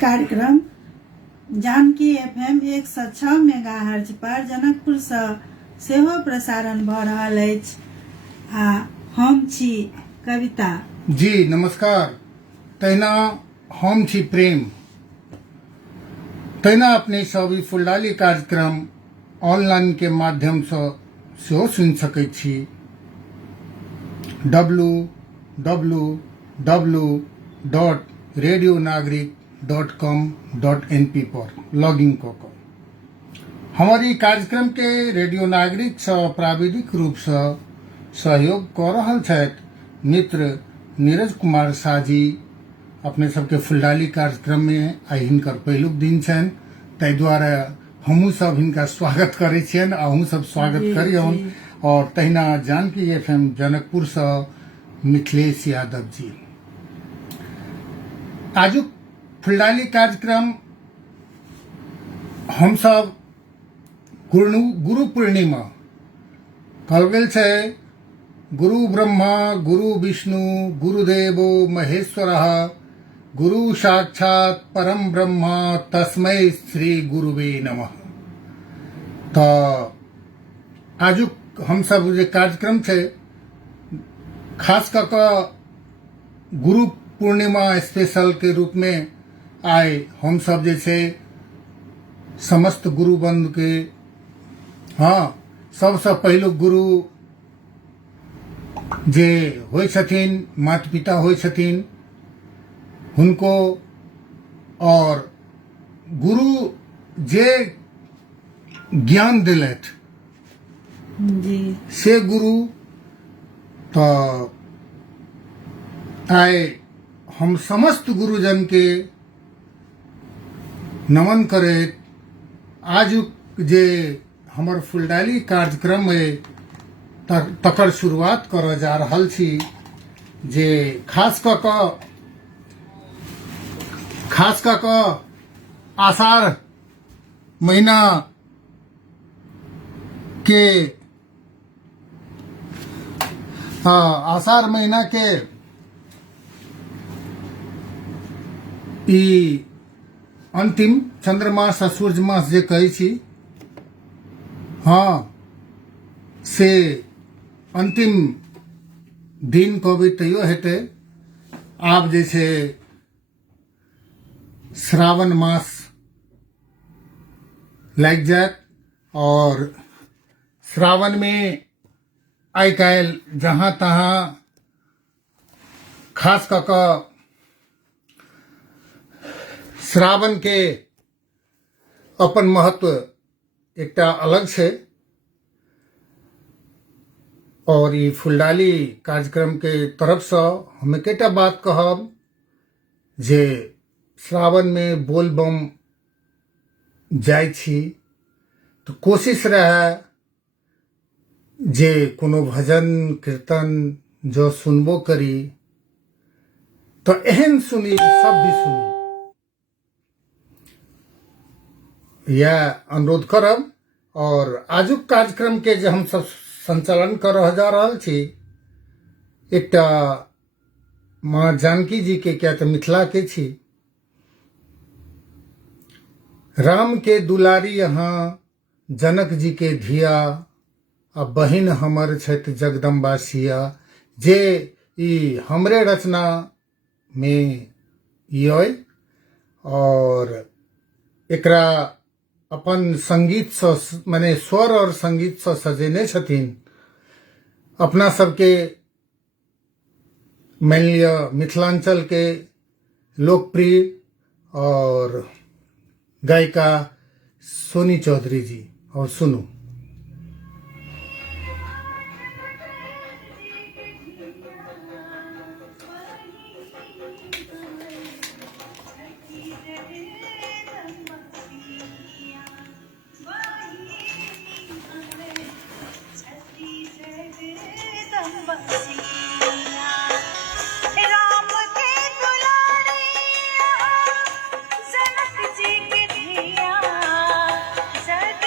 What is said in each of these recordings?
कार्यक्रम Janaki FM 106 megahertz पर जनकपुर सँ सेहो प्रसारण भ रहल अछि आ हम छी कविता जी नमस्कार। तहिना हम छी प्रेम। तहिना अपने सब ई फुलडाली कार्यक्रम ऑनलाइन के माध्यम सँ सेहो सुनि सकैत छी। www.radionagrik.com.np पर लॉगिन कऽ कऽ हमर ई कार्यक्रम के रेडियो नागरिक सँ प्राविधिक रूप सँ सहयोग कऽ रहल छथि मित्र नीरज कुमार साजी। अपने सबके फुलडाली कार्यक्रम में आई हिनकर पहिलुक दिन छनि, ताहि दुआरे हमहूँ सब हिनका स्वागत करै छियनि, अहूँ सब स्वागत करियौन। और तहिना जानकी FM जनकपुर सँ मिथिलेश यादव जी। आजुक फुलडाली कार्यक्रम हम सब गुरु पूर्णिमा कहल गेल छै। गुरु ब्रह्मा गुरु विष्णु गुरुदेवो महेश्वरः गुरु साक्षात परम ब्रह्मा तस्मै श्री गुरुवे नमः। तो आजुक हम सब जे कार्यक्रम छै खास कऽ कऽ गुरु पूर्णिमा स्पेशल के रूप में आइ हम सब जे छै समस्त गुरु बंधु के सबसे पहिलुक गुरु जे होय छथिन माता पिता होय छथिन हुनको, और गुरु जे ज्ञान दिलथि से गुरु। तो आइ हम समस्त गुरुजन के नमन करैत आजुक जे हमर फुलडाली कार्यक्रम है तकर शुरुआत करऽ जा रहल छी, जे खास कऽ कऽ आषाढ़ महीना के ई अंतिम चंद्रमास आ सूर्यमास जे कहै छी, से अंतिम दिन कहबै तैयो हेतै। आब जे छै श्रावण मास लागि जायत, और श्रावण में आइ काल्हि जहाँ तहाँ खास कऽ कऽ श्रावण के अपन महत्व एकटा अलग छै। और ई फुलडाली कार्यक्रम के तरफ सँ हम एकेटा बात कहब जे श्रावण में बोलबम जाइ छी तो कोशिश रहे जे कोनो भजन कीर्तन जो सुनबो करी तो एहन सुनी सब भी सुनी, यह अनुरोध करब। और आजुक कार्यक्रम के जे हम सब संचालन कर जा रहल छी, एकटा माँ जानकी जी के क्या तो मिथिला के छी। राम के दुलारी यहाँ जनक जी के धिया आ बहिन हमर छथि जगदम्बा सिया, जे ई हमरे रचना में ये। और एकरा अपन संगीत सँ माने स्वर और संगीत सँ सजेने छथिन अपना सबके मान लिया मिथिलांचल के लोकप्रिय और गायिका सोनी चौधरी जी। और सुनो जनक जी के धिया जग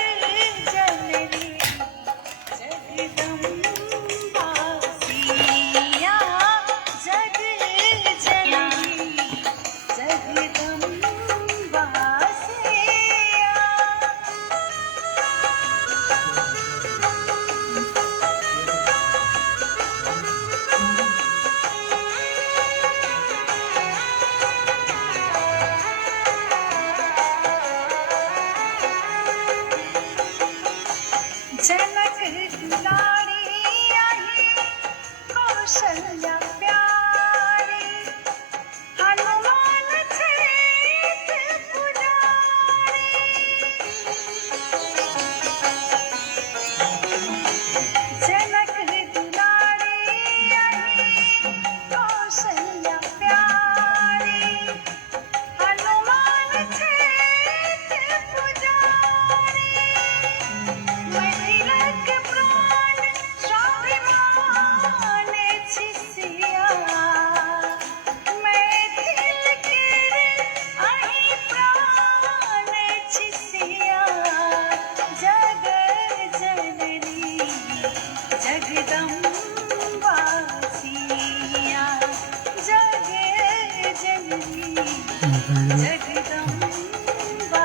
जगदम्बा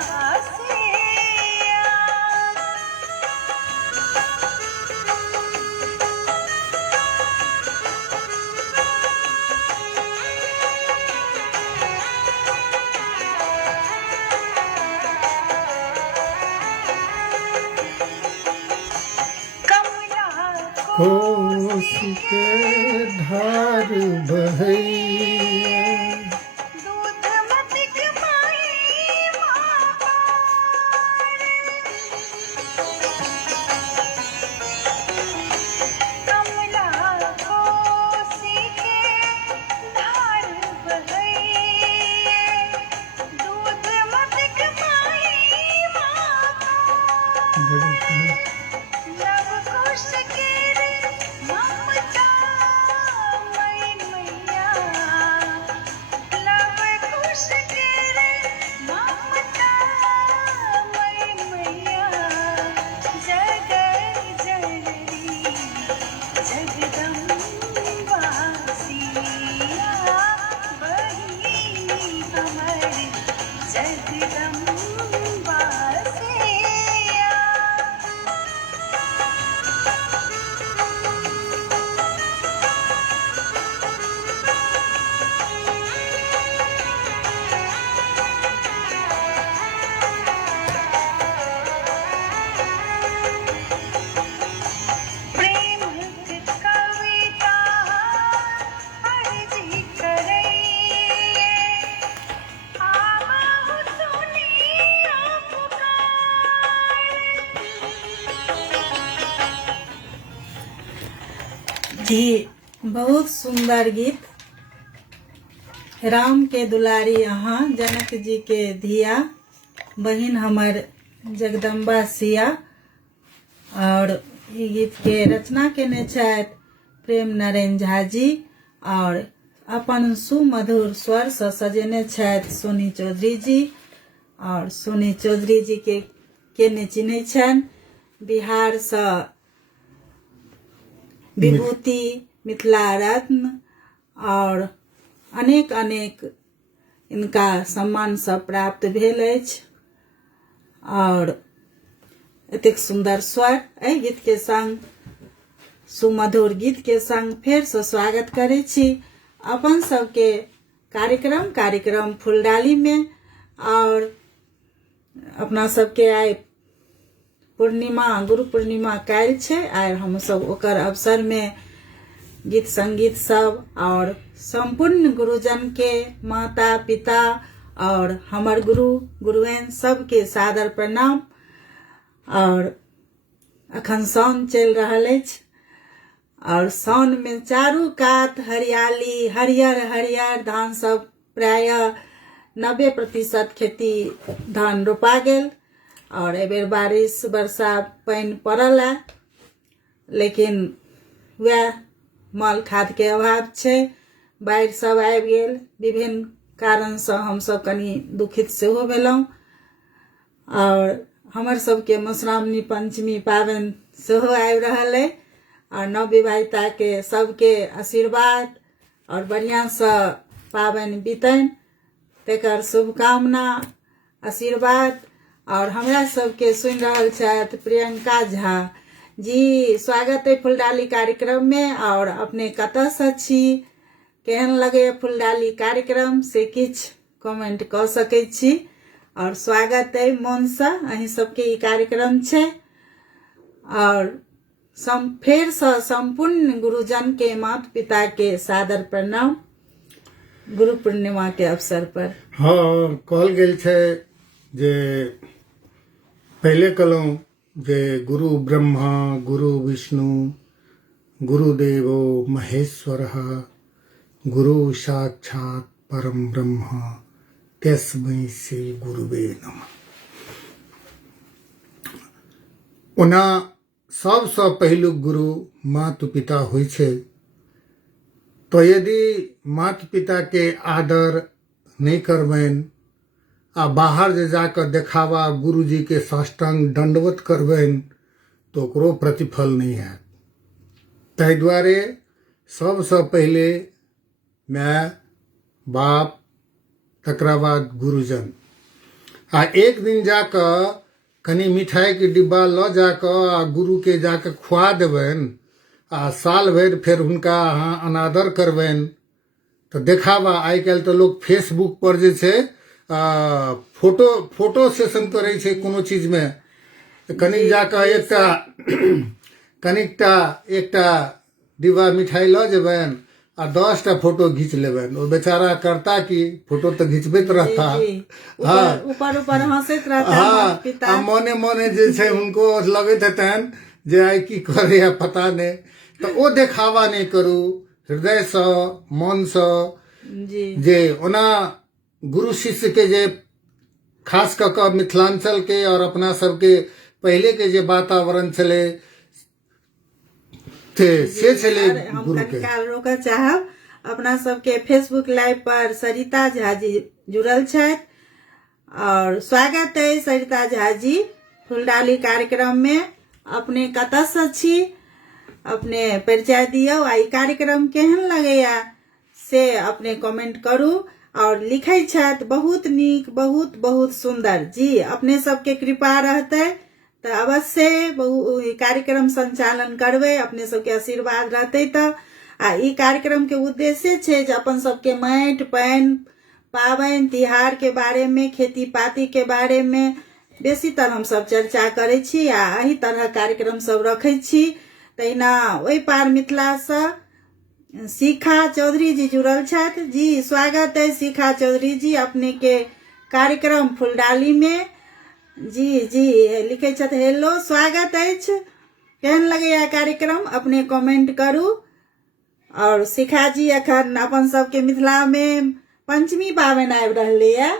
सेया। कमला कोस के धार बहैया, दूध मतिक माई मापार। कमला कोसी के धार बहैया, दूध मतिक माई मापार। बड़ी सुंदर। लव कुश के रे ममता मई मैया, लव कुश के रे ममता मई मैया। जग जननी जगदम्बा सिया, बहिनी हमर जगदम्बा सिया। प्रेम कविता अर्जी करैये, आवाहु सुनिया पुकार। जी बहुत सुंदर गीत। राम के दुलारी अहाँ, जनक जी के धिया, बहिन हमर जगदम्बा सिया। और ई गीत के रचना केने छथि प्रेम नारायण झा जी, और अपन सुमधुर स्वर से सजेने छथि सोनी चौधरी जी। और सोनी चौधरी जी के ने चिन्है छनि बिहार से विभूति, मिथिला रत्न और अनेक अनेक इनका सम्मान सब प्राप्त भेल अछि। और एतेक सुंदर स्वर एहि गीत के संग, सुमधुर गीत के संग फेर से स्वागत करै छी अपन सबके कार्यक्रम फूलडाली में। और अपना सबके आइ पूर्णिमा, गुरु पूर्णिमा काल्हि छै। आइ हम सब ओकर अवसर में गीत संगीत सब और संपूर्ण गुरुजन के, माता पिता और हमर गुरुएन सबके सादर प्रणाम। और अखन साउन चलि रहल अछि, और साउन में चारू कात हरियाली, हरियर हरियर धान सब, प्राय 90% खेती धान रोपा गेल। और एबेर बारिश वर्षा पानि पड़ल है, लेकिन वह माल खाद के अभाव छै, बाढ़ि सब आबि गेल, विभिन्न कारण से हम सब कनी दुखित सेहो भेलहुं। और हमर सबके मधुश्रावणी पंचमी पाबनि सेहो आबि रहल है, और नवविवाहिता के सबके आशीर्वाद और बढ़िया से पाबनि बीतनि, तेकर शुभकामना आशीर्वाद। और हमरा सबके सुनि रहल छथि प्रियंका झा जी। स्वागत है फूलडाली कार्यक्रम में। और अपने कतऽ से छी, केहन लगे फूलडाली कार्यक्रम से किछ कमेंट कऽ सकै छी। और स्वागत है मन से अहीं सबके ई कार्यक्रम छै। और फेर से संपूर्ण गुरुजन के, माता पिता के सादर प्रणाम गुरु पूर्णिमा के अवसर पर। हाँ, कहल गेल छै जे पहले कहलहुँ जे गुरु ब्रह्मा गुरु विष्णु गुरुदेवो महेश्वरः गुरु साक्षात् परम ब्रह्म तस्मै श्री गुरुवे नमः। ओना सबसँ पहिलुक गुरु माता पिता होइ छै। तो यदि माता पिता के आदर नहीं करबनि आ बाहर जे जाकर देखावा गुरुजी के साष्टांग दंडवत करबनि तो ओकरो प्रतिफल नहीं हैत। ताहि दुआरे सबसँ पहिले माय बाप तकरा बाद गुरुजन आ एक दिन जाकर कनी मिठाई के डिब्बा ल जाकर आ गुरु के जाकर खुआ देबनि आ साल भरि फेर हुनका अहाँ अनादर करबनि तो देखावा। आइ काल्हि तो लोग फेसबुक पर जे छै फोटो सेशन करे छै कोनो चीज में, कनिक जाकर एकटा डिब्बा मिठाई ल जेबनि आ 10टा फोटो घींच लेबनि। वो बेचारा करता कि फोटो तो घिंचबैत रहता। हाँ, ऊपर हंसैत रहता। हाँ, आ मने मने जे छै हुनको लगैत हेतनि जे आइ की करे पता नहीं। तो वो देखावा नहीं करू, हृदय से मन से जे ओना गुरु शिष्य के जे खास कऽ मिथिलांचल के और अपना सबके पहले के जे वातावरण चले से चले गुरु के। रोकऽ चाहब अपना सबके फेसबुक लाइव पर सरिता झा जी जुड़ल छथि और स्वागत है सरिता झा जी फूलडाली कार्यक्रम में। अपने कतऽ छी, अपने परिचय दियो आ कार्यक्रम केहन लगैया से अपने कमेंट करू और लिखे छथि बहुत नीक, बहुत बहुत सुंदर। जी अपने सबके कृपा रहते तो अवश्य कार्यक्रम संचालन करबे, अपने सबके आशीर्वाद रहते तो। आ ई कार्यक्रम के उद्देश्य छे जे अपन सबके माटि पानि पाबनि तिहार के बारे में, खेती पाती के बारे में बेसीतर हम सब चर्चा करे छी आ एही तरह कार्यक्रम सब रखे छी। तहिना ओहि पार मिथिला से शिखा चौधरी जी जुड़ल छथि। जी स्वागत है शिखा चौधरी जी अपने के कार्यक्रम फूलडाली में। जी लिखे छथि हेलो स्वागत अछि, केहन लगैया कार्यक्रम अपने कमेंट करू। और शिखा जी अखन अपन सबके मिथिला में पंचमी पाबनि आबि रहले है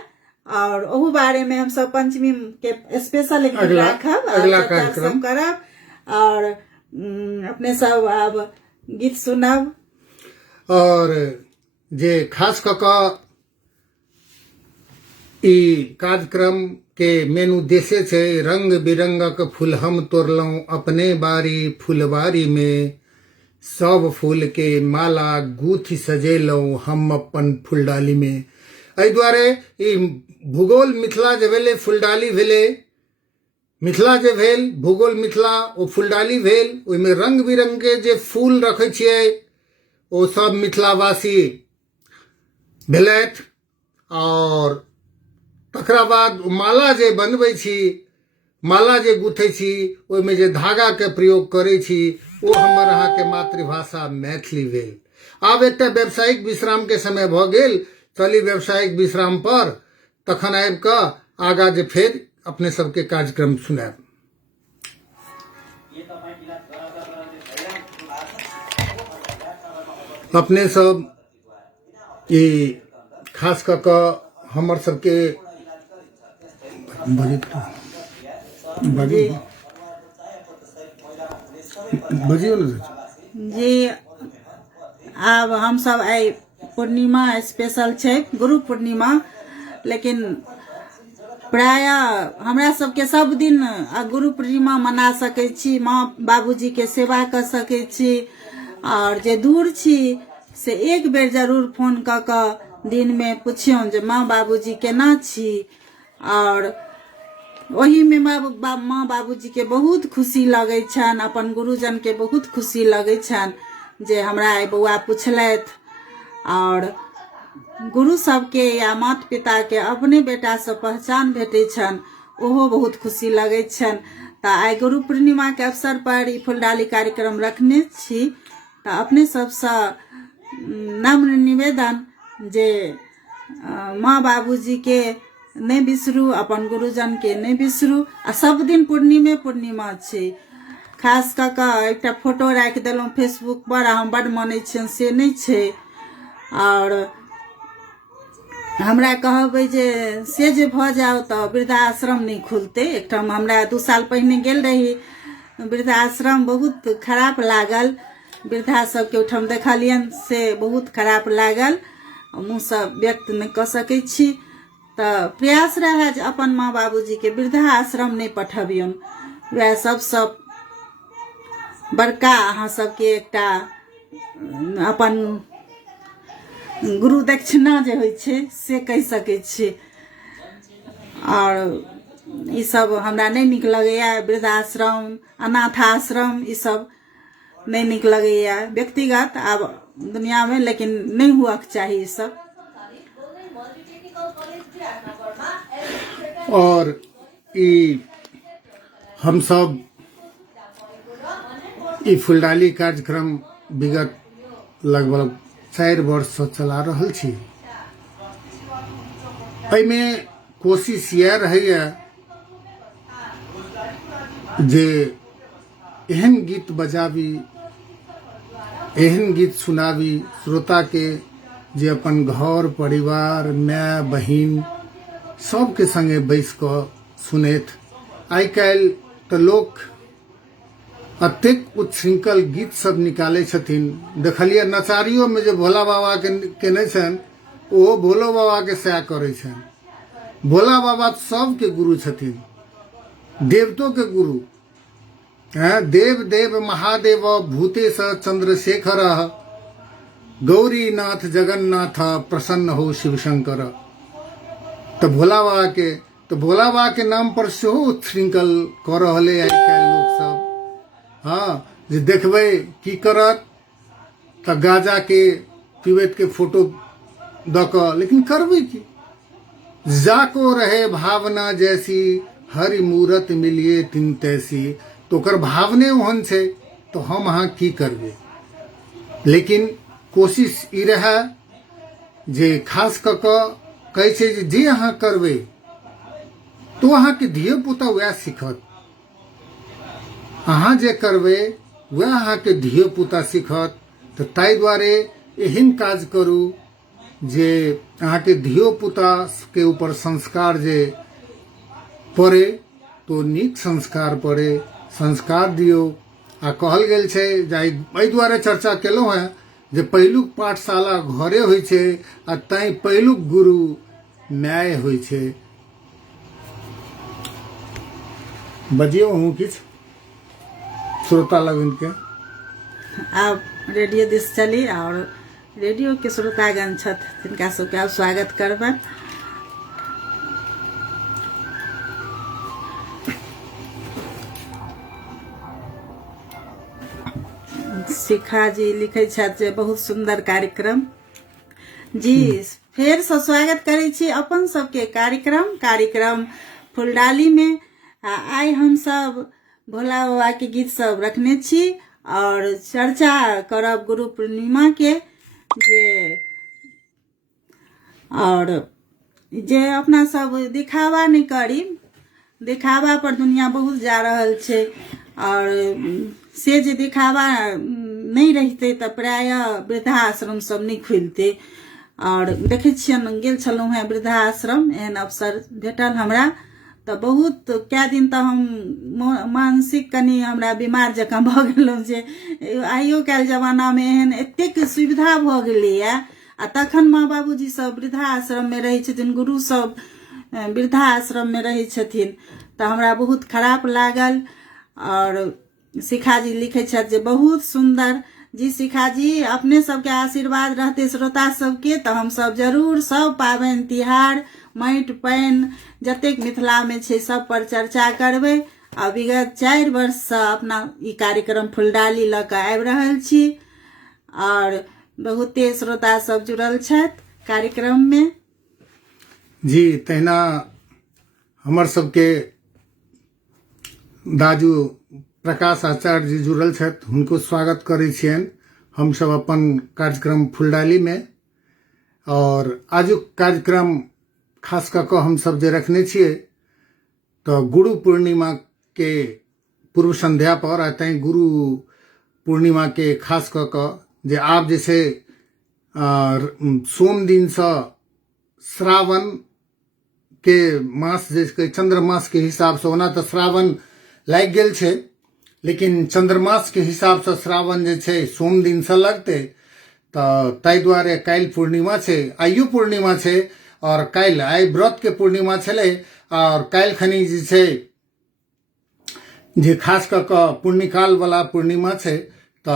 और ओहू बारे में हम सब पंचमी के स्पेशल एक राखब, अगला कार्यक्रम करब और अपने सब अब गीत सुनब। और जे खास कऽ ई कार्यक्रम के मेन उद्देश्य छै रंग बिरंगक फूल हम तोड़लहुं अपने बारी फुलवारी में, सब फूल के माला गूथी सजेलहुं हम अपन फूलडाली में। एहि दुआरे ई भूगोल मिथिला जे भेलै फूलडाली भेलै, मिथिला जे भेल भूगोल मिथिला ओ फूलडाली भेल। ओहिमे रंग बिरंग के जे फूल रखे छियै ओ सब मिथिलावासी भेलथि। और तकरा बाद माला जे बनबै छी, माला जे गुथै छी, ओहिमे जे धागा के प्रयोग करै छी ओ हमर अहाँके मातृभाषा मैथिली भेल। आब एकटा व्यावसायिक विश्राम के समय भऽ गेल, चली व्यावसायिक विश्राम पर, तखन आबि कऽ आगा जे फेर अपने सबके कार्यक्रम सुनायब। अपने सब ई खास कऽ हमर सबके बजियो जी अब हम सब आई पूर्णिमा स्पेशल छै, गुरु पूर्णिमा, लेकिन प्राय हमरा सबके सब दिन गुरु पूर्णिमा मना सकै छी, माँ बाबूजी के सेवा कर सकै छी। और जे दूर छी से एक बेर जरूर फोन कऽ दिन में पूछियौन जे माँ बाबूजी केना छी। और वही में माँ बाबूजी के बहुत खुशी लगे छन, अपन गुरुजन के बहुत खुशी लगे छन जे हमरा आई बौआ पूछलथि। और गुरु सबके या माता पिता के अपने बेटा से पहचान भेटे छन, ओहो बहुत खुशी लगे छन। तो आई गुरु पूर्णिमा के अवसर पर ई फूलडाली कार्यक्रम रखने छी। तो अपने सबसे नम्र निवेदन जे माँ बाबूजी के नहीं बिसरू, अपन गुरुजन के नहीं बिसरू। आ सब दिन पूर्णिमा छै, खास कऽ एकटा फोटो राख देलहुं फेसबुक पर, हम बड़ मानै छियन से नहीं छै। और हमरा कहबै जे से जे भऽ जाओ तो वृद्धाश्रम नहीं खुलते। एकठाम हमरा 2 साल पहिने गेल रही वृद्धाश्रम, बहुत खराब लागल, वृद्धा सबके ओठाम देखलियन से बहुत खराब लागल, मुँह से व्यक्त नहीं कऽ सकै छी। तो प्रयास रहे जे अपन माँ बाबूजी के वृद्धाश्रम नहीं पठबियन। वह सबसे बड़का अहाँ सबके एकटा अपन गुरु दक्षिणा जे होइ छै से कहि सकै छी। और ई सब हमरा नहीं नीक लगैया, वृद्धाश्रम अनाथ आश्रम ई सब नहीं नीक लगैया व्यक्तिगत आब दुनिया में, लेकिन नहीं हुआ चाहिए ई सब। और ई हम सब ई फुलडाली कार्यक्रम विगत लगभग 4 वर्ष से चला रहल छी। एहिमे कोशिश यह रहैया जे एहन गीत बजाबी, एहन गीत सुनाबी श्रोता के जे अपन घर परिवार माय बहिन सबके संगे बैस कऽ सुनैत। आइ काल्हि तऽ लोक अतेक उच्छृंखल गीत सब निकाले छथिन। देखलिए नचारियों में जे भोला बाबा के केने छन ओ भोलो बाबा के सएह करे छन। भोला बाबा सबके गुरु छथिन, देवतो के गुरु हैं। देव देव महादेव भूतेश चंद्रशेखर गौरीनाथ जगन्नाथ प्रसन्न हो शिव शंकर। तो भोला बाबा के नाम पर सेहो उच्छृंखल कर रहले आइ काल्हि लोक सब। हाँ, जे देखबे की करत त गाजा के पीबैत के फोटो द क, लेकिन करबे की। जाको रहे भावना जैसी हरि मूरत मिलिए तिन तैसी। तो ओकर भावने ओहन छै तो हम अहाँ की करबे। लेकिन कोशिश ई रहे जे खास क कहै छै जे अहाँ करबे तो अहाँ के धियो पुता वएह सीखत। अहाँ जे करबे वह अहाँ के धियो पुता सीखत। तो ताहि दुआरे एहन काज करू जे अहाँ के धियो पुता के ऊपर संस्कार जे पड़े तो नीक संस्कार पड़े, संस्कार दियो। आ कहल गेल छै जे एहि दुआरे चर्चा केलहुँ हैं जे पहिलुक पाठशाला घरे होइ छै आ तैं पहिलुक गुरु माय होइ छै। बजियो हूँ किछ श्रोता लगन के। आब रेडियो दिस चली और रेडियो के श्रोतागण छथ तिनका सबके आब स्वागत करबन। शिखा जी लिखे छथि जे बहुत सुंदर कार्यक्रम। जी फेर से स्वागत करै छी अपन सबके कार्यक्रम फुलडाली में। आइ हम सब भोला बाबा के गीत सब रखने छी और चर्चा करब गुरु पूर्णिमा के जे अपना सब दिखावा नहीं करी। दिखावा पर दुनिया बहुत जा रहल छै और से जे दिखावा नहीं रहते तो प्राय वृद्धाश्रम सब नहीं खुलते। और देखे छियन गेल छलहुँ हैं वृद्धाश्रम, एहन अवसर भेटल हमरा तो बहुत क्या दिन तो हम मानसिक कनी हमरा बीमार जकाँ भ गेलहुँ जे आइयो काल्हि जमाना में एहन एतेक सुविधा भ गेलैया। आ तखन माँ बाबूजी सब वृद्धाश्रम में रहे छथिन, गुरु सब वृद्धाश्रम में रहे छथिन तो हमरा बहुत खराब लागल। और शिखा जी लिखे छथि जे बहुत सुंदर। जी शिखा जी अपने सबके आशीर्वाद रहते श्रोता सबके तो हम सब जरूर सब पाबनि तिहार माटि पानि जतेक मिथिला में छै सब पर चर्चा करबै। आ विगत 4 वर्ष से अपना ई कार्यक्रम फुलडाली ल के आबि रहल छी और बहुते श्रोता सब जुड़ल छथि कार्यक्रम में। जी तहिना हमर सबके दाजू प्रकाश आचार्य जी जुड़ल छथि, हुनको स्वागत करै छियनि हम सब अपन कार्यक्रम फुलडाली में। और आजुक कार्यक्रम खास कऽ हम सब जे रखने छियै तो गुरु पूर्णिमा के पूर्व संध्या पर आ तैं गुरु पूर्णिमा के खास कऽ जे आब जे छै सोम दिन से श्रावण के मास जे चंद्र मास के हिसाब से, ओना तो श्रावण लाग गेल छै लेकिन चंद्रमास के हिसाब से श्रावण जे छै सोम दिन से लगते। तो ताहि दुआरे काल्हि पूर्णिमा छै, आइयो पूर्णिमा छै और काल्हि आइ व्रत के पूर्णिमा छलै और काल्हि खनी जे छै जे खास कऽ पुण्यकाल वाला पूर्णिमा छै। तो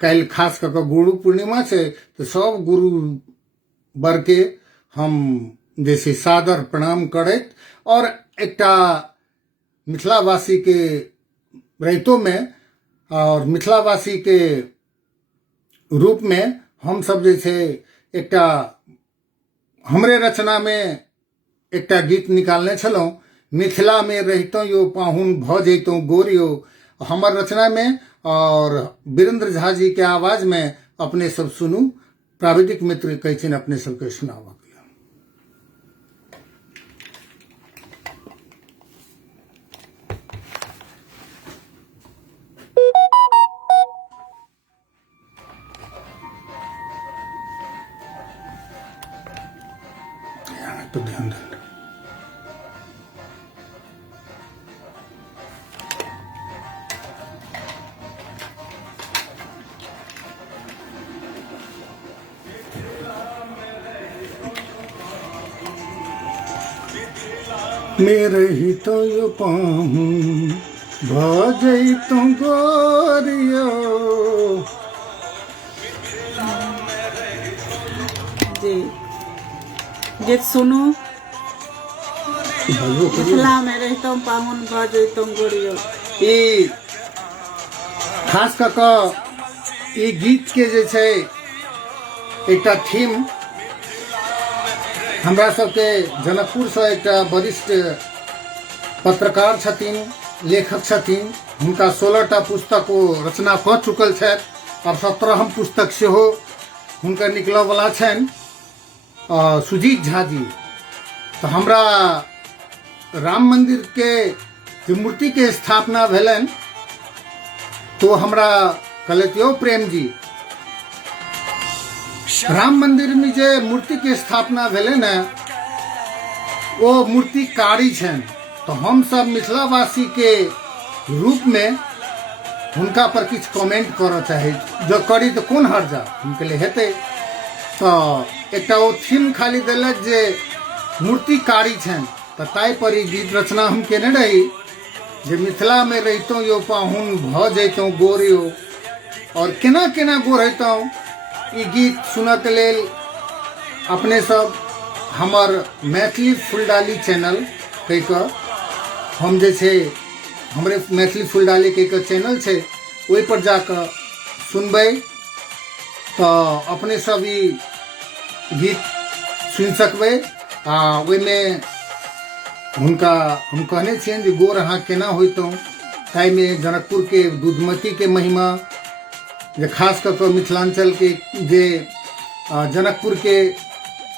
काल्हि खास कऽ गुरु पूर्णिमा छै तो सब गुरु बर के हम जैसे सादर प्रणाम करैत और एकटा मिथिलावासी के रहितो में और मिथिलावासी के रूप में हम सब जे छै एकटा हमरे रचना में एकटा गीत निकालने छलहुँ, मिथिला में रहितों यो पाहुन भ जैतों गोरियो, हमर रचना में और वीरेंद्र झा जी के आवाज में अपने सब सुनू। प्राविधिक मित्र कहै छिन अपने सबके सुनावा। तो ध्यान देना। मेरे ही तो यो पाहूं भजई तो गोरियो। जी गीत सुनू। मिथिला में रहितों पाहुन भ जैतों गोरियो। ई खास कऽ कऽ ई गीत के जे छै एकटा थीम हमरा सबके जनकपुर से एकटा वरिष्ठ पत्रकार छथिन, लेखक छथिन, हुनका 16टा पुस्तक ओ रचना कऽ चुकल छथि और 17हम पुस्तक सेहो हुनकर निकलऽ वाला छनि, सुजीत झा जी। तो हमरा राम मंदिर के जे मूर्ति के स्थापना भेलनि तो हमरा कहलथि यौ प्रेम जी, राम मंदिर में जे मूर्ति के स्थापना भेले न वो मूर्ति कारी छन, तो हम सब मिथिलावासी के रूप में हुनका पर किछ कमेंट करऽ चाहे, जो करी तो कोन हर्जा, हम कहले हेते। तो एकटा ओ थीम खाली देलक जे मूर्ति कारी छन, तो ताई पर ई गीत रचना हम केने रही जे मिथिला में रहितों यो पाहुन भ जैतों गोरियो, और केना केना गोर हेतों। ई गीत सुनऽ के लेल अपने सब हमर मैथिली फुलडाली चैनल कहि कऽ हम जे छै हमरे मैथिली फुलडाली कहि कऽ चैनल छै, ओहि पर जाकऽ सुनबै तो अपने सब ई गीत सुनि सकबै। आ ओहिमे हुनका हम कहने छियनि जे गोर अहाँ केना होइतों, ताहिमे जनकपुर के दूधमती के महिमा, जे खास कऽ मिथिलांचल के जे जनकपुर के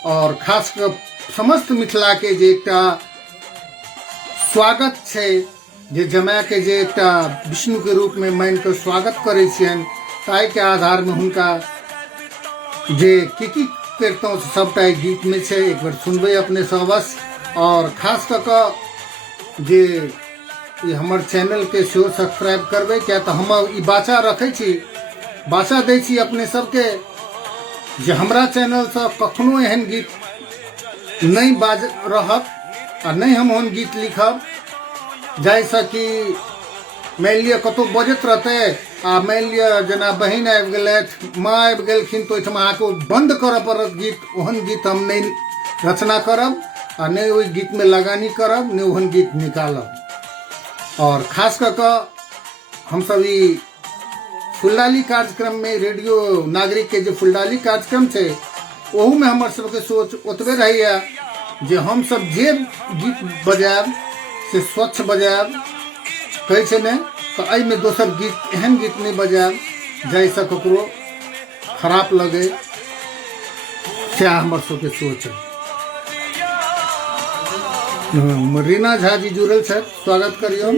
और खास कऽ समस्त मिथिला के जे एकटा स्वागत छै, जे जमाए के जे एकटा विष्णु के रूप में मान कऽ स्वागत करै छियनि, ताहि के आधार में हुनका जे की करितों सबटा गीत में छै, एक बार सुनबै अपने सब अवश्य। और खास कऽ जे ई हमर चैनल के सेहो सब्सक्राइब करबै, क्या तो हम ई बाचा रखै छी, बाचा दै छी अपने सबके जे हमरा चैनल से कखनो एहन गीत नहीं बाज रहत आ नहीं हम ओहन गीत लिखब जाहिसँ कि मान लिअ कतौ बजैत रहतै आ मान लिअ जेना बहिन आबि गेलथि, माँ आबि गेलखिन, तो ओहिठाम अहाँके बंद करऽ पड़त गीत। ओहन गीत हम नहीं रचना करब आ नहीं ओहि गीत में लगानी करब, नहीं ओहन गीत निकालब। और खास कऽ हम सब ई फुलडाली कार्यक्रम में रेडियो नागरिक के जो फुलडाली कार्यक्रम छै, ओहू में हमर सबके सोच ओतबे रहैया जे हम सब जे गीत बजायब से स्वच्छ बजायब, कहै छै ने, तो एहि में दोसर गीत एहन गीत नहीं बजायब जाहिसँ ककरो खराब लगे, सएह हमर सबके सोच है। रीना झा जी जुड़ल छथि, स्वागत करियौ।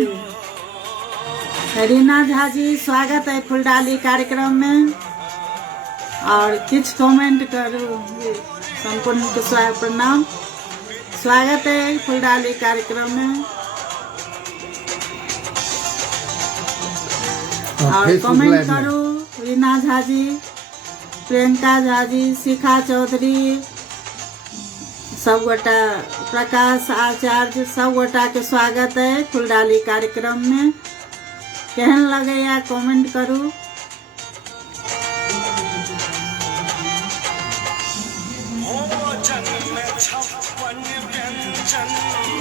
रीना झा जी स्वागत है फुलडाली कार्यक्रम में, और कुछ कमेंट करू। संपूर्ण के प्रणाम, स्वागत है फुलडाली कार्यक्रम में। और कमेंट करो रीना झा जी, प्रियंका झा जी, शिखा चौधरी, सब गोटा, प्रकाश आचार्य, सब गोटा के स्वागत है फुलडाली कार्यक्रम में। केहन लगैया कमेंट करू।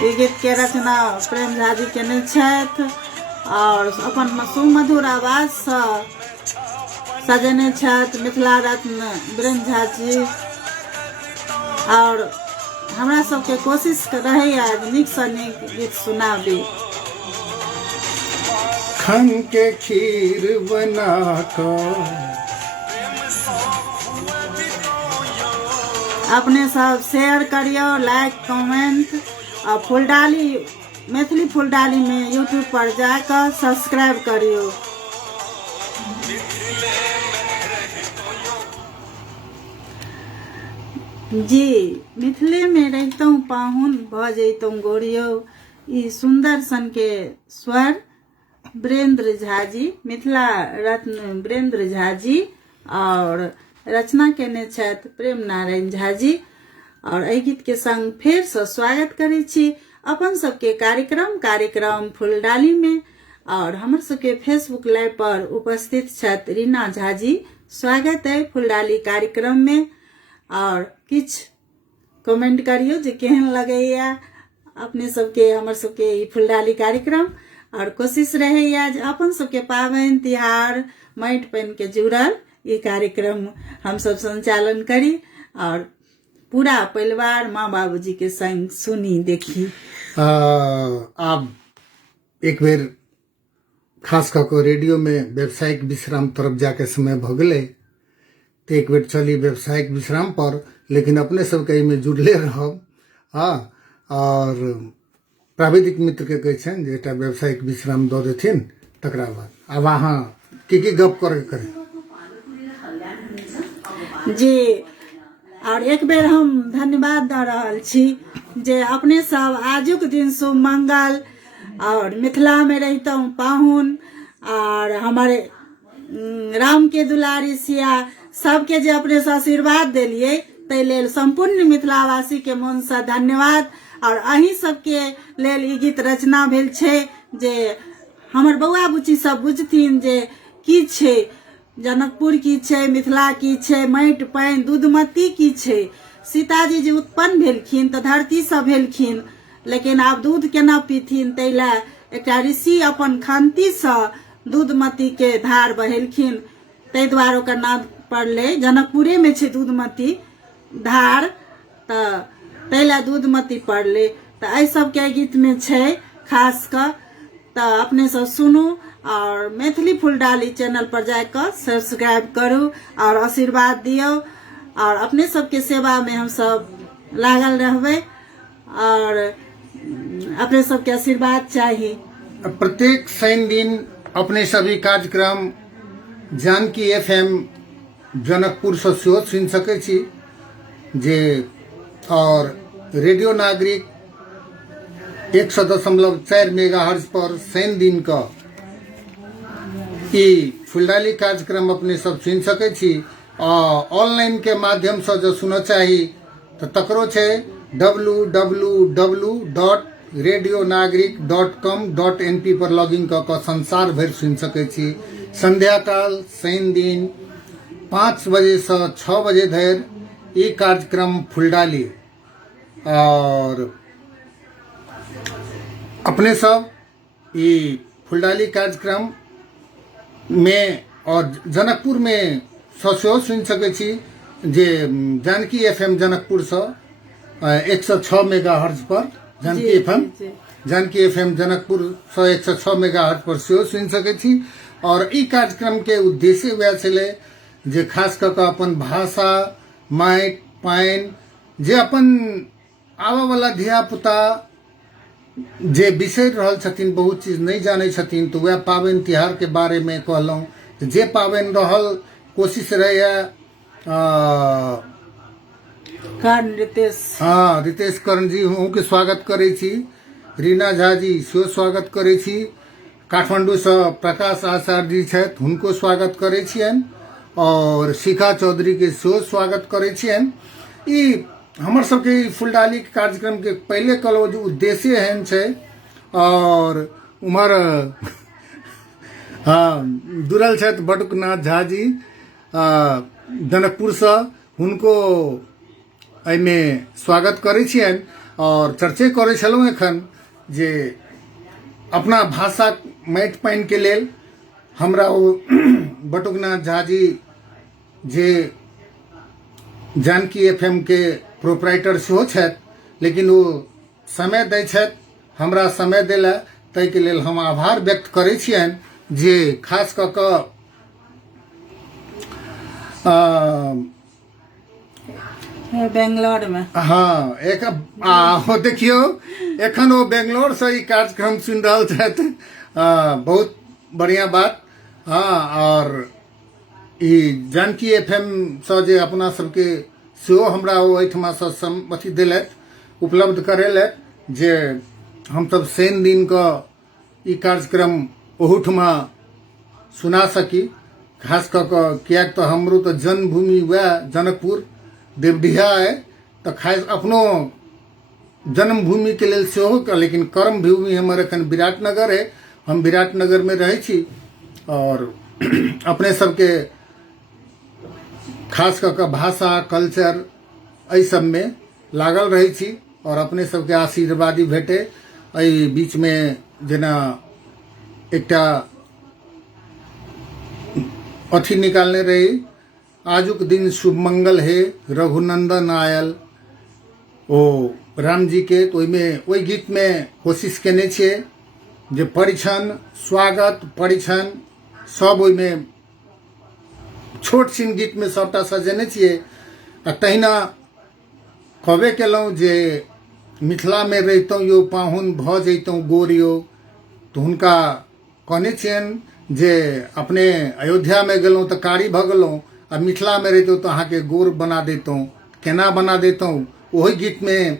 ई गीत के रचना प्रेम झा जी केने छथि और अपन सुमधुर आवाज से सजेने छथि मिथिला रत्न वीरेंद्र झा जी। और हमरा सबके कोशिश रहैया नीक से नीक गीत सुनाबी। खन के खीर बना कर अपने सब शेयर करियो, लाइक कमेंट और फुलडाली मैथिली फुलडाली में यूट्यूब पर जाकर सब्सक्राइब करियो। जी मिथिले में रहतौ पाहुन भ जैतौ गोरियो। ई सुंदर सन के स्वर वीरेंद्र झा जी, मिथिला रत्न वीरेंद्र झा जी और रचना केने छथि प्रेम नारायण झा जी। और एहि गीत के संग फेर से स्वागत करै छी अपन सबके कार्यक्रम फुलडाली में। और हमर सबके फेसबुक लाइव पर उपस्थित छथि रीना झा जी। स्वागत है फुलडाली कार्यक्रम में। और किछ कमेंट करियो जे केहन लगैया अपने सबके हमर सबके ई फुलडाली कार्यक्रम। और कोशिश रहैया जे अपन सबके पाबनि तिहार माटि पानि के जुड़ल ये कार्यक्रम हम सब संचालन करी और पूरा परिवार माँ बाबूजी के संग सुनी देखी। आप एक बेर खास कऽ रेडियो में व्यावसायिक विश्राम तरफ जाके समय भ गेलै तो एक बेर चली व्यावसायिक विश्राम पर, लेकिन अपने सबके एहिमे जुड़ले रहब। हाँ, और प्राविधिक मित्र के कहै छनि जे एकटा व्यावसायिक विश्राम दऽ देथिन, तकरा बाद आब अहाँ की गप करे जी। और एक बेर हम धन्यवाद दऽ रहल छी जे अपने सब आजुक दिन शुभ मंगल और मिथिला में रहतौ पाहुन और हमारे राम के दुलारी सिया सबके जे अपने से आशीर्वाद देलिए ताहि लेल संपूर्ण मिथिलावासी के मन से धन्यवाद। और अहीं सबके लेल ई गीत रचना भेल छै जे हमर बौआ बुच्ची सब बुझथिन जे की छै जनकपुर की छै, मिथिला की छै, माटि पानि दूधमती की छै। सीताजी जे उत्पन्न भेलखिन तऽ धरती से भेलखिन, लेकिन आब दूध केना पीथिन ताहि ला एकटा ऋषि अपन खंती से दूधमती के धार बहेलखिन। ताहि दुआरे ओकर नाम पड़लै, जनकपुरे में छै दूधमती धार, तऽ ताहि ला दूधमती पड़लै। तऽ एहि सबके गीत में छै खास कऽ, तऽ अपने सब सुनू और मैथिली फुलडाली चैनल पर जाकर सब्सक्राइब करू और आशीर्वाद दियो। और अपने सबके सेवा में हम सब लागल रहबै और अपने सबके आशीर्वाद चाहिए। प्रत्येक शनि दिन अपने सभी कार्यक्रम जानकी FM जनकपुर से सेहो सुनि सकै छी जे, और रेडियो नागरिक 100.4 मेगाहर्ट्ज पर शनि दिन का ई फुलडाली कार्यक्रम अपने सब सुनि सकै छी। ऑनलाइन के माध्यम से जो सुनो चाही तो तकरो छै www.radionaगरिक.com.np पर लॉगिन कऽ संसार भरि सुनि सकै छी। संध्या काल शनि दिन 5 बजे से 6 बजे धरि ई कार्यक्रम फुलडाली। और अपने सब ई फुलडाली कार्यक्रम में और जनकपुर में सेहो सुनि सकै छी जे जानकी FM जनकपुर से 106 मेगाहर्ट्ज पर जानकी FM जनकपुर से 106 मेगाहर्ट्ज पर सेहो सुनि सकै छी। और ई कार्यक्रम के उद्देश्य वह छलै जे खास कऽ कऽ अपन भाषा माटि पानि जे अपन आबऽ वाला धिया पुता जे बिसरि रहल छथिन, बहुत चीज नहीं जानै छथिन, तो वह पाबनि तिहार के बारे में कहलहुँ। जे पाबनि रहल कोशिश रहैया रितेश कर्ण जी के स्वागत करै छी, रीना झा जी सेहो स्वागत करै छी, काठमांडू से प्रकाश आचार्य जी छथि हुनको स्वागत करै छियनि, और शिखा चौधरी के सेहो स्वागत करै छियनि। ई हमर सबके फुलडाली कार्यक्रम के पहले कहलो जो उद्देश्य एहन छै। और उमर दुरल छथि बटुकनाथ झा जी जनकपुर से, हुनको एहिमे स्वागत करै छियनि। और चर्चे करे छलहुँ एखन जे अपना भाषा माटि पानि के लेल हमरा ओ बटुकनाथ झा जी जे जानकी FM के प्रोपराइटर सेहो छथि, लेकिन ओ समय दै छथि हमरा समय देला, ताहिके लेल हम आभार व्यक्त करै छियनि जे खास कऽ कऽ बेंगलोर में हाँ एक देखियो एखन ओ बेंगलोर से ई कार्यक्रम सुनि रहल छथि। बहुत बढ़िया बात। हाँ, और ई जानकी FM से जे अपना सबके सेहो हमरा ओ एहिठमा से अथी देलथि, उपलब्ध करेलथि जे हमसब शनि दिन के ई कार्यक्रम ओहूठमा सुना सकी। खास कऽ कऽ किएक तऽ हमरो तऽ जन्मभूमि वएह जनकपुर देवडिहा है, तो खास अपनो जन्मभूमि के लेल सेहो, लेकिन कर्म भूमि हमर एखन विराटनगर है। हम विराटनगर में रहै छी और अपने सबके खास कऽ कऽ भाषा कल्चर एहि सब में लागल रहै छी और अपने सबके आशीर्वादी भेटे। एहि बीच में जेना एकटा अथी निकालने रही, आजुक दिन शुभ मंगल है रघुनंदन आयल, ओ राम जी के, तो ओहि गीत में कोशिश केने छियै जे परिछन स्वागत परिछन सब ओहि में छोट छिन गीत में सबटा सजेने छियै। आ तहिना कहबे केलहुँ जे मिथिला में रहितहुँ यो पाहुन भऽ जैतहुँ गोर यो, तो हुनका कहने छियनि जे अपने अयोध्या में गेलहुँ तऽ कारी भऽ गेलहुँ, आ मिथिला में रहितहुँ तऽ अहाँके गोर बना देतहुँ। केना बना देतहुँ ओहि गीत में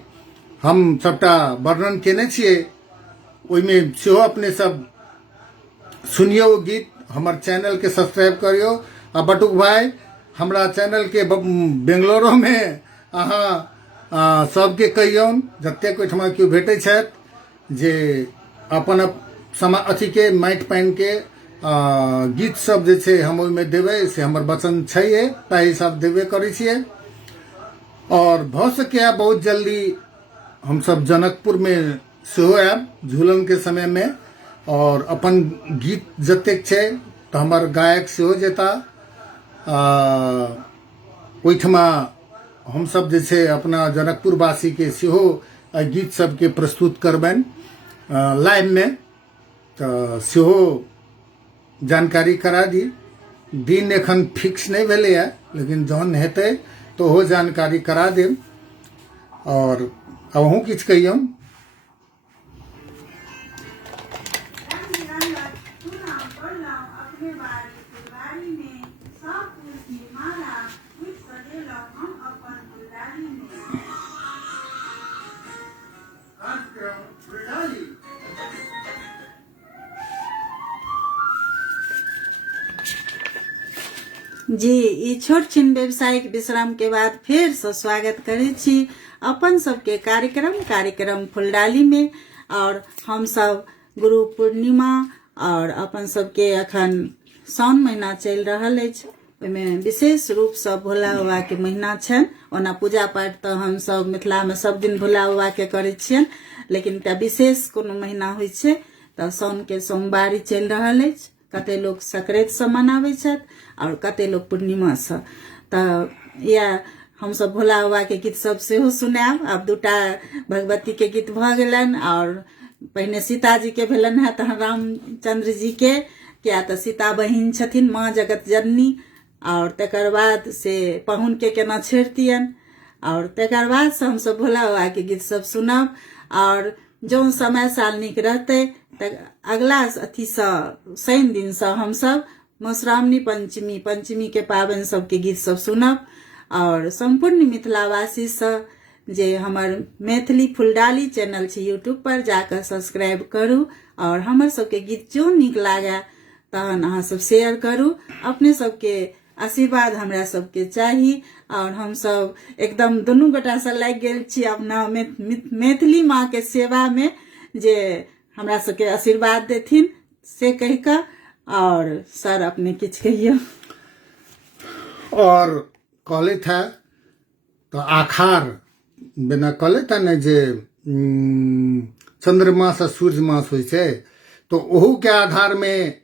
हम सबटा वर्णन केने छियै। ओहिमे सेहो अपने सब सुनियो ओ गीत। हमर चैनल के सब्सक्राइब करियो। आ बटुक भाई हमरा चैनल के बेंगलोरो में अहाँ सबके कहियौन, जतेक ओहिठमा केओ भेटै छथि जे अपन अथी के माटि पानि के गीत सब जे छै हम ओहिमे देबै, से हमर वचन छै, ताहि सब देबे करै छियै। और भऽ सकैए बहुत जल्दी हम सब जनकपुर में सेहो आयब झूलन के समय में, और अपन गीत जतेक छै तऽ हमर गायक सेहो जेता। ओहिठमा हम सब जे छै अपना जनकपुर वासी के सेहो गीत सबके प्रस्तुत करबनि लाइव में, तऽ सेहो जानकारी करा दी। दिन एखन फिक्स नहीं भेलैए, लेकिन जहन हेतै तो ओहो जानकारी करा देब। और अहूँ किछु कहियौ। जी, ई छोट छिन व्यवसायिक विश्राम के बाद फिर से स्वागत करे छी अपन सबके कार्यक्रम फुलडाली में। और हम सब गुरु पूर्णिमा और अपन सबके अखन साउन महीना चल रहल अछि, ओहिमे विशेष रूप से भोला बाबा के महीना छनि। ओना पूजा पाठ तो हम सब मिथिला में सब दिन भोला बाबा के करे छियनि, लेकिन एकटा विशेष कोनो महीना होइ छै तऽ साउन के सोमवारी चल रहल अछि। कते लोग संक्रांत से मनाबै छथि और कते लोग पूर्णिमा से। तऽ या हम सब भोला बाबा के गीत सब सेहो सुनायब। आब दूटा भगवती के गीत भऽ गेलनि, और पहिने सीता जी के भेलनि है, तहन रामचंद्र जी के, किया तऽ सीता बहिन छथिन माँ जगत जननी। और तकर बाद से पाहुन के केना छेड़तियनि, और तकर बाद से हम सब भोला बाबा के गीत सब सुनब। और जो समय साल नीक रहते तऽ अगला अथी से शनि दिन से हम सब मधुश्रावणी पंचमी के पाबनि सबके गीत सब सुनब। और संपूर्ण मिथिलावासी से जे हमर मैथिली फुलडाली चैनल छै यूट्यूब पर जाकर सब्सक्राइब करू, और हमर सबके गीत जो नीक लागे तहन अहाँ सब शेयर करू। अपने सबके आशीर्वाद हमरा सबके चाही, और हम सब एकदम दुनू गोटा से लागि गेल छी अपना मैथिली माँ के सेवा में, जे हमरा सबके आशीर्वाद देथिन से कह कऽ। और सर अपने किछ कहियो। और कहले था तो आखार बिना कहले था न जे चंद्रमास आ सूर्य मास होइ छै, तो ओहू के आधार में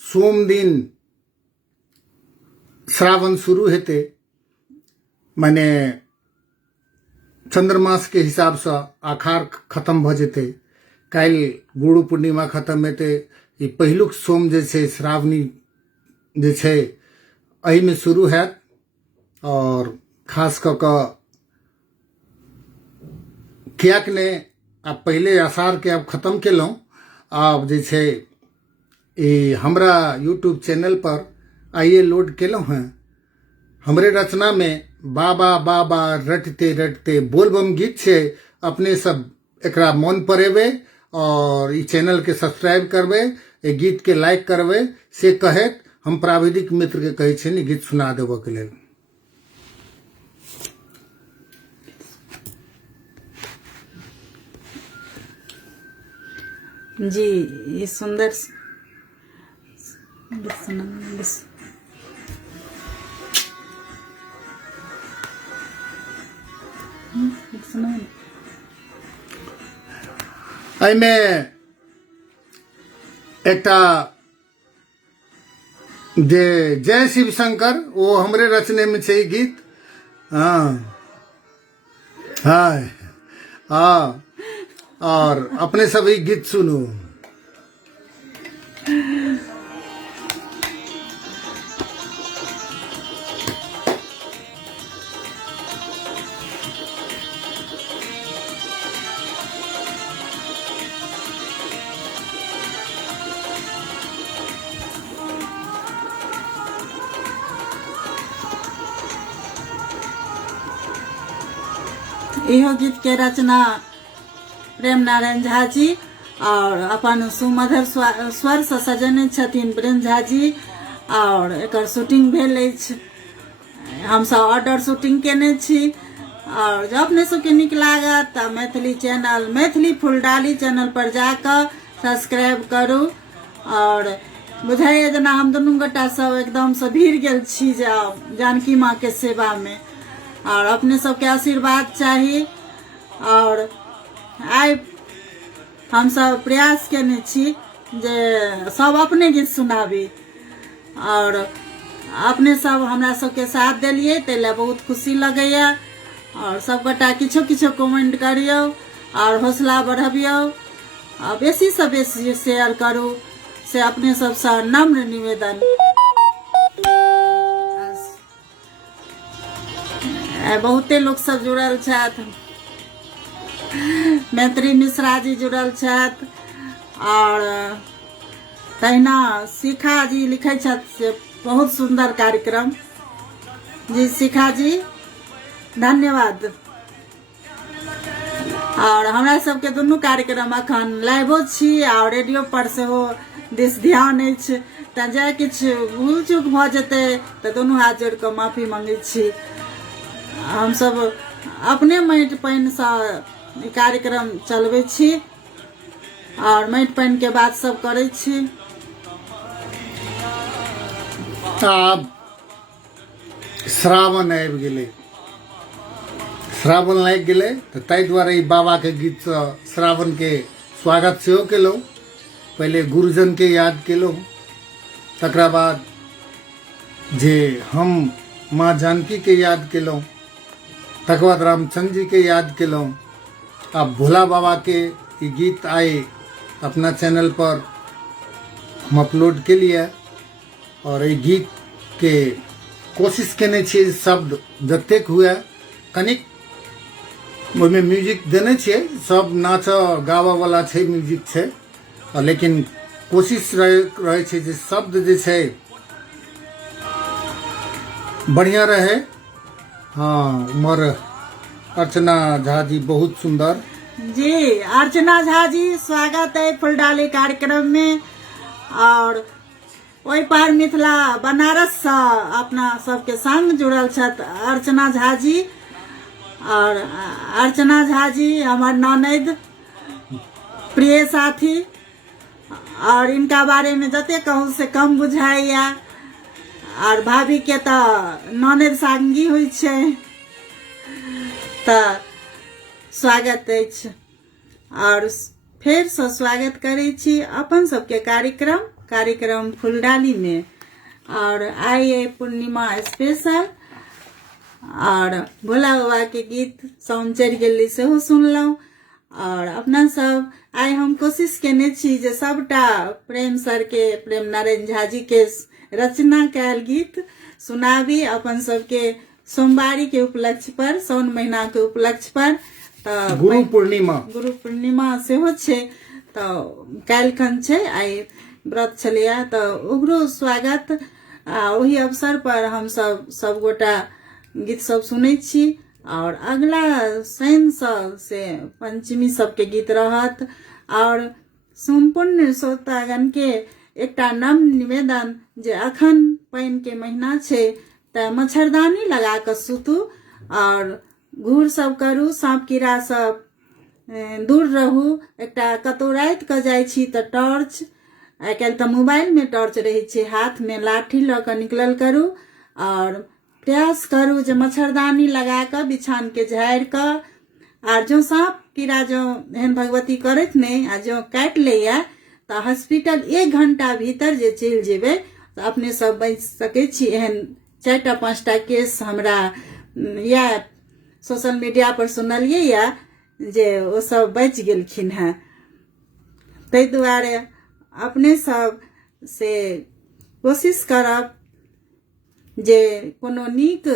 सोम दिन श्रावण शुरू हेते, माने चंद्रमास के हिसाब से आखार खत्म भ जेते, काल गुरु पूर्णिमा खत्म हेते, ई पहिलुक सोम जे छै श्रावणी जे छै एहि में शुरू हैत। और खास क कियाक ने आब पहले आषाढ़ के आब खत्म केलहुं, आब जे छै ई हमरा यूट्यूब चैनल पर आइए लोड केलहुं हैं। हमरे रचना में बाबा बाबा रटते रटते बोलबम गीत छै, अपने सब एकरा मन पड़ेबे और ई चैनल के सब्सक्राइब करबे, ए गीत के लाइक करबे, से कहत हम प्राविधिक मित्र के कहे छै नि गीत सुना देबो के लेल। जी ये सुंदर एहिमे एकटा जे जय शिव शंकर वो हमरे रचने में छै गीत। हाँ हाँ हाँ, और अपने सभी गीत सुनू। इहो गीत के रचना प्रेम नारायण झा जी और अपन सुमधुर स्वर से सजेने छथिन प्रेम झा जी, और एकर शूटिंग भेल अछि। हम सब ऑर्डर शूटिंग केने छी, और जब अपने सबके नीक लागत त मैथिली चैनल मैथिली फुलडाली चैनल पर जाकर सब्सक्राइब करू। और बुझाइए जेना हम दुनू गोटा सब एकदम से भीड़ गेल छी जानकी माँ के सेवा में, और अपने सबके आशीर्वाद चाहिए। और आइ हम सब प्रयास केने छी जे सब अपने गीत सुनाबी, और अपने सब हमरा सबके साथ देलिए, ताहि बहुत खुशी लगैया। और सब गोटा किछो किछो कमेंट करियो और हौसला बढ़बियो, और बेसी से बेसी शेयर करू, से अपने सबसे नम्र निवेदन। बहुते लोग सब जुड़ल छथि, मैत्री मिश्रा जी जुड़ल छथि, और तहिना शिखा जी लिखे छथि से बहुत सुंदर कार्यक्रम। जी शिखा जी धन्यवाद। और हमरा सबके दुनू कार्यक्रम अखन लाइवो छी और रेडियो पर सेहो दिस ध्यान अछि, त जे किछ भूल चूक भ जेतै त दुनू हाथ जोड़ कऽ माफी मांगै छी। हम सब अपने माटि पानि से कार्यक्रम चलबै छी, और माटि पानि के बात सब करै छी। आब श्रावण आबि गेलै, श्रावण लागि गेलै, तऽ ताहि दुआरे ई बाबा के गीत से श्रावण के स्वागत सेहो केलहुँ। पहले गुरुजन के याद केलहुँ, तकरा बाद जे हम माँ जानकी के याद केलहुँ, तकर बाद रामचंद्र जी के याद केलहुँ। अब भोला बाबा के ई गीत आए अपना चैनल पर हम अपलोड के लिए, और ई गीत के कोशिश केने छियै शब्द जतेक हुए कनिक ओहिमे म्यूजिक देने छियै, सब नाच गाबऽ वाला छै, म्यूजिक छै, लेकिन कोशिश रहै छै जे शब्द जे छै बढ़िया रहे। हाँ उमर अर्चना झा जी बहुत सुंदर। जी अर्चना झा जी स्वागत है फुलडाली कार्यक्रम में। और ओहि पार मिथिला बनारस से अपना सबके संग जुड़ल छथि अर्चना झा जी। और अर्चना झा जी हमार ननद प्रिय साथी, और इनका बारे में जते कहूँ से कम बुझाइया। और भाभी के तो ननद संगी हुई छे, तो स्वागत अछि। और फेर से स्वागत करे छी अपन सबके कार्यक्रम फुलडाली में। और आई है पूर्णिमा स्पेशल और भोला बाबा के गीत साउन चढ़ गेली सेहो सुनलहुँ। और अपना सब आई हम कोशिश केने छी जे सबटा प्रेम सर के प्रेम नारायण झा जी के रचना कैल गीत सुनाबी अपन सबके सोमवारी के उपलक्ष्य पर, साउन महीना के उपलक्ष्य पर। तो गुरु पूर्णिमा सेहो छै, तो काल्हिखन छै, आई व्रत छलैया, तो ओकरो स्वागत। वही अवसर पर हम सब गोटा गीत सब सुनै छी। और अगला शनि से पंचमी सबके गीत रहत। और संपूर्ण श्रोतागण के एकटा नम निवेदन जे अखन पानि के महीना छै त मच्छरदानी लगा कऽ सुतू और घूर सब करू, साँप कीड़ा सब दूर रहू। एकटा कतौ राति कऽ जाइ छी त टॉर्च, आइ काल्हि तऽ मोबाइल में टॉर्च रहै छै, हाथ में लाठी लऽ कऽ निकलल करू और प्रयास करू जे मच्छरदानी लगा कऽ बिछान के झाड़ि कऽ। आर जो साँप कीड़ा जो एहन भगवती करैत नहीं आ जो काटि लैया तऽ हॉस्पिटल 1 घंटा भीतर जे चलि जेबै तऽ अपने सब बचि सकै छी। एहन 4टा 5टा केस हमरा या सोशल मीडिया पर सुनलियै या जे ओ सब बचि गेलखिन हैं। ताहि दुआरे अपने सब से कोशिश करब जे कोनो नीक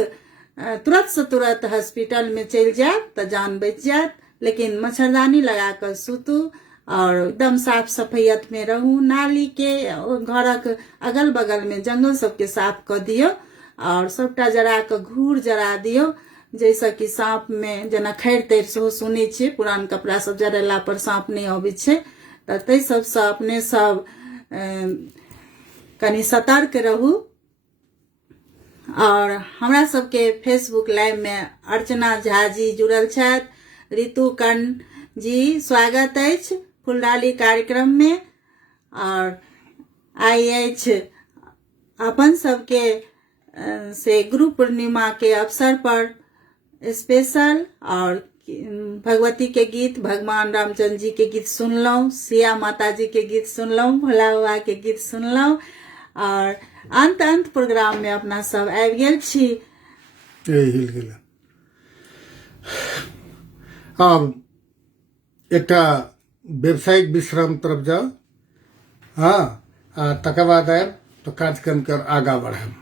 तुरंत से तुरंत हॉस्पिटल में चल जाए तो जान बच जाए, लेकिन मच्छरदानी लगा कर सुतू और एकदम साफ सफैयत में रहू। नाली के घरक अगल बगल में जंगल सबके साफ कर दियो और सबटा जरा के घूर जरा दियो, जैसे कि सांप में जेना खैर तैर सेहो सुनै छियै पुरान कपड़ा सब जरेला पर सांप नहीं अबै छै। तऽ तै सबसँ अपने सब कनी सतर्क रहू। और हमरा सबके फेसबुक लाइव में अर्चना झा जी जुड़ल छथि, ऋतु कर्ण जी स्वागत अछि फुलडाली कार्यक्रम में। और आई अछि अपन सबके से गुरु पूर्णिमा के अवसर पर स्पेशल और भगवती के गीत, भगवान रामचंद्र जी के गीत सुनलहुँ, सिया माता जी के गीत सुनलहुँ, भोला बाबा के गीत सुनलहुँ। और अंत प्रोग्राम में अपना सब आबि गेल छी। हिल गेल आब एकटा व्यावसायिक विश्राम तरफ जाओ। हाँ, तकर बाद आयब तो कार्यक्रम के आगा बढ़ाएब।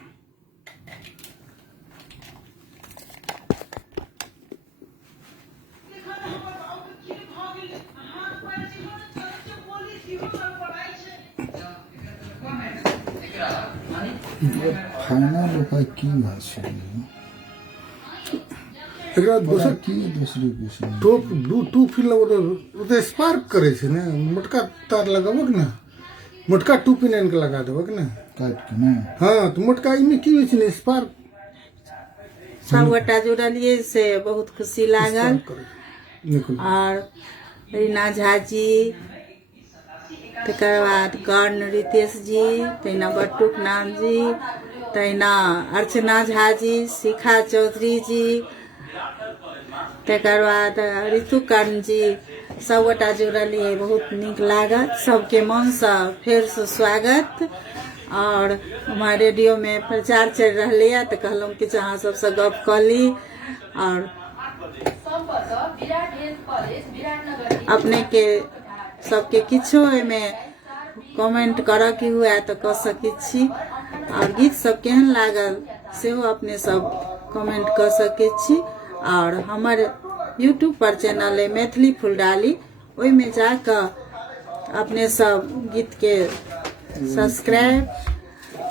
फाइनल उपाय की बात छै? एकरा दोसर की दूसरी विषय टोप टू फिल ओते स्पार्क करे छै ने, मोटका तार लगाबक ने, मोटका टू पिन आनि के लगा देबक ने काट के ने। हाँ, तो मोटका इमे की होइ छै ने, स्पार्क सब गोटा जुड़लिए से बहुत खुशी लागल। निकल और रीना झा जी, तकर बाद कर्ण रितेश जी, तहिना बट्टुक नाम जी, तहिना अर्चना झा जी, शिखा चौधरी जी, तकर बाद ऋतु कर्ण जी, सबगोटा जुड़लिए, बहुत नीक लागत। सबके मन से फेर से स्वागत। और हमारे रेडियो में प्रचार चल रही है तो कहलूँ कि अहाँ सबसे गप कऽ ली। और अपने के सबके किछो में कमेंट करऽ के हुए तो कऽ सकैत छी। और गीत सब केहन लागल सेहो अपने सब कमेंट कर सकैत छी। और हमर यूट्यूब पर चैनल है मैथिली फुलडाली, ओहि में जाकर अपने सब गीत के सब्सक्राइब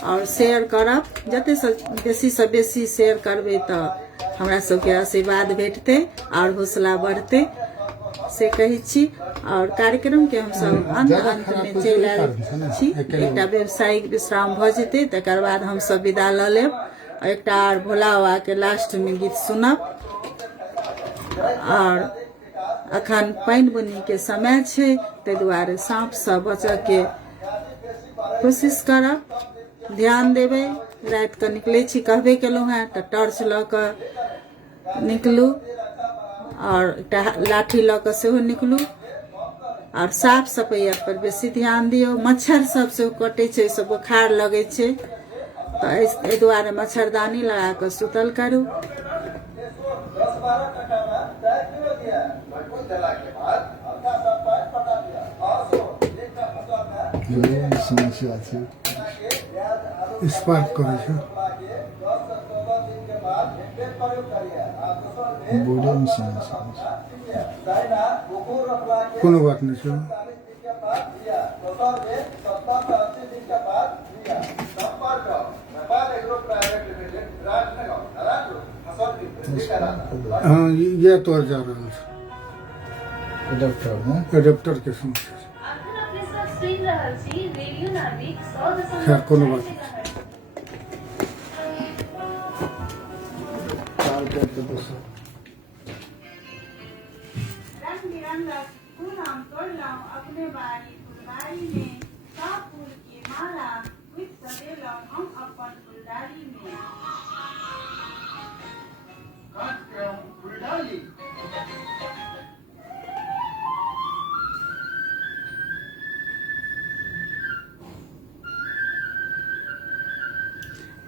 और शेयर करब। जते से बेसी शेयर करबै तो हमरा सबके आशीर्वाद भेटतै और हौसला बढ़तै से कहै छी। और कार्यक्रम के हम सब अंत में चलि आयल छी। एकटा व्यावसायिक विश्राम भऽ जेतै, तकर बाद हम सब विदा लऽ लेब। एकटा और भोला बाबा के लास्ट में गीत सुनब। और अखन पानि बुनी के समय छै, ताहि दुआरे साँप से बचऽ के कोशिश करब, ध्यान देबै। राति के निकलै छी कहबे केलहुँ हैं, तऽ टॉर्च लऽ कऽ निकलू और एकटा लाठी लऽ कऽ सेहो निकलू। और साफ सफाई पर बेसी ध्यान दियो। मच्छर सब से कटे छै, सब बुखार लगे छै, तो एहि दुआरे मच्छरदानी लगा के सुतल करू। एगो समस्या छै, स्पार्क करे छै, बोर्डे में समस्या छै। कोनो बात नहीं छै। हाँ, ये तो जा रहा है एडाप्टर में एडेप्टर के समस्या छै। खैर कोनो बात नहीं। तार के तो दोसर रंग बिरंगा फूल हम तोड़लौं अपने बाड़ी फुलवारी में, सब फूल के माला गुथ सजेलौं हम अपन फुलदारी में।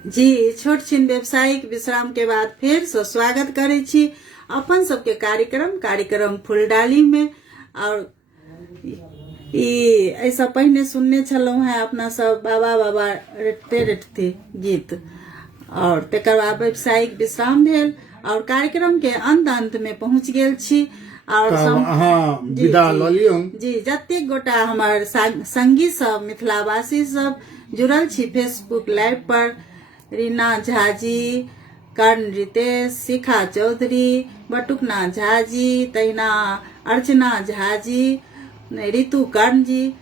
जी छोट छिन व्यवसायिक विश्राम के बाद फिर से स्वागत करे छी अपन सबके कार्यक्रम फुलडाली में। और ऐसा पहले सुनने छलौं है अपना सब बाबा बाबा रटते गीत, और तकर बाद व्यवसायिक विश्राम भेल और कार्यक्रम के अंत में पहुंच गेल छी। और हाँ, विदा ल लियौ। जी जतेक गोटा हमार संगी सब मिथिलावासी सब जुड़ल छी फेसबुक लाइव पर, रीना झा जी, कर्ण रितेश, शिखा चौधरी, बटुकना झा जी, तहिना अर्चना झा जी, ऋतु कर्ण जी,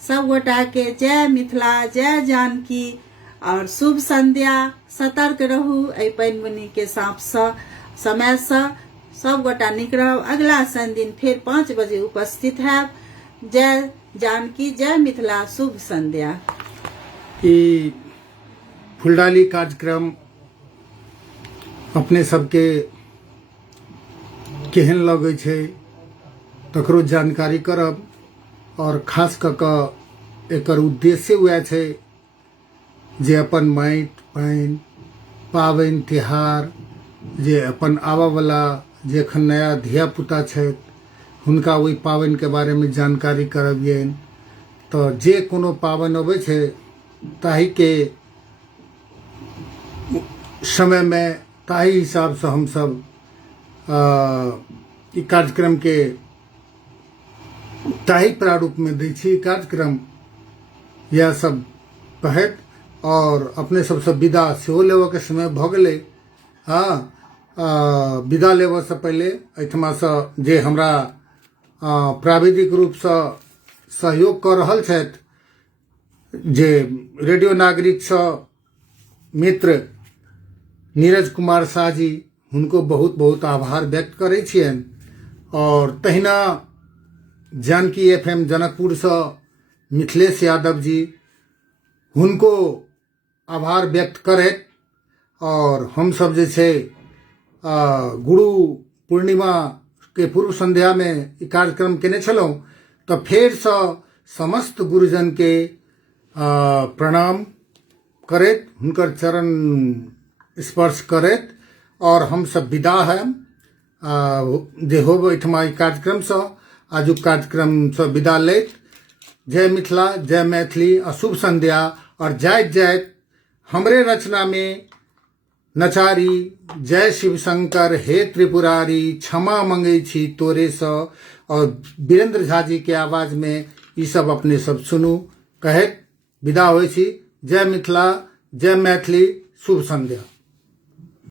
सब गोटा के जय मिथिला, जय जानकी और शुभ संध्या। सतर्क रहू एहि पानि बुनी के साँप समय से सब गोटा नीक रहब। अगला शनि दिन फिर 5 बजे उपस्थित हैब। जय जानकी, जय मिथिला, शुभ संध्या। ई फुलडाली कार्यक्रम अपने सबके केहन लगे छै तकरो जानकारी करब, और खास क के एकर उद्देश्य वह छै जे अपन माटि पानि पाबनि तिहार जे अपन आबऽ वाला जे एखन नया धिया पुता छथि हुनका ओहि पाबनि के बारे में जानकारी करबियनि। तो जे कोनो पाबनि अबै छै ताहि के समय में ताही हिसाब से हम सब ई कार्यक्रम के ताही प्रारूप में दै छी। कार्यक्रम यह सब कहत और अपने सबसे विदा सेहो लेबऽ के समय भ गेलै। हाँ, विदा लेबऽ से पहले एहिठमा से जे हमरा प्राविधिक रूप से सहयोग कर रहल छथि, जे रेडियो नागरिक से मित्र नीरज कुमार शाह जी, हुनको बहुत बहुत आभार व्यक्त करे छियनि। और तहिना जानकी FM जनकपुर से मिथिलेश यादव जी, हुनको आभार व्यक्त करैत, और हम सब जे छै गुरु पूर्णिमा के पूर्व संध्या में ई कार्यक्रम केने छलौं, तो फेर से समस्त गुरुजन के प्रणाम करैत, हुनकर चरण स्पर्श करैत, और हम सब विदा हैं जे होब एहिठमा ई कार्यक्रम से आजुक कार्यक्रम से विदा लैत। जय मिथिला, जय मैथिली, अशुभ संध्या। और जाइत जाइत हमरे रचना में नचारी जय शिव शंकर हे त्रिपुरारी, क्षमा मंगै छी तोरे से, और वीरेंद्र झा जी के आवाज में ई सब अपने सब सुनू कहत विदा होय छी। जय मिथिला, जय मैथिली, शुभ संध्या।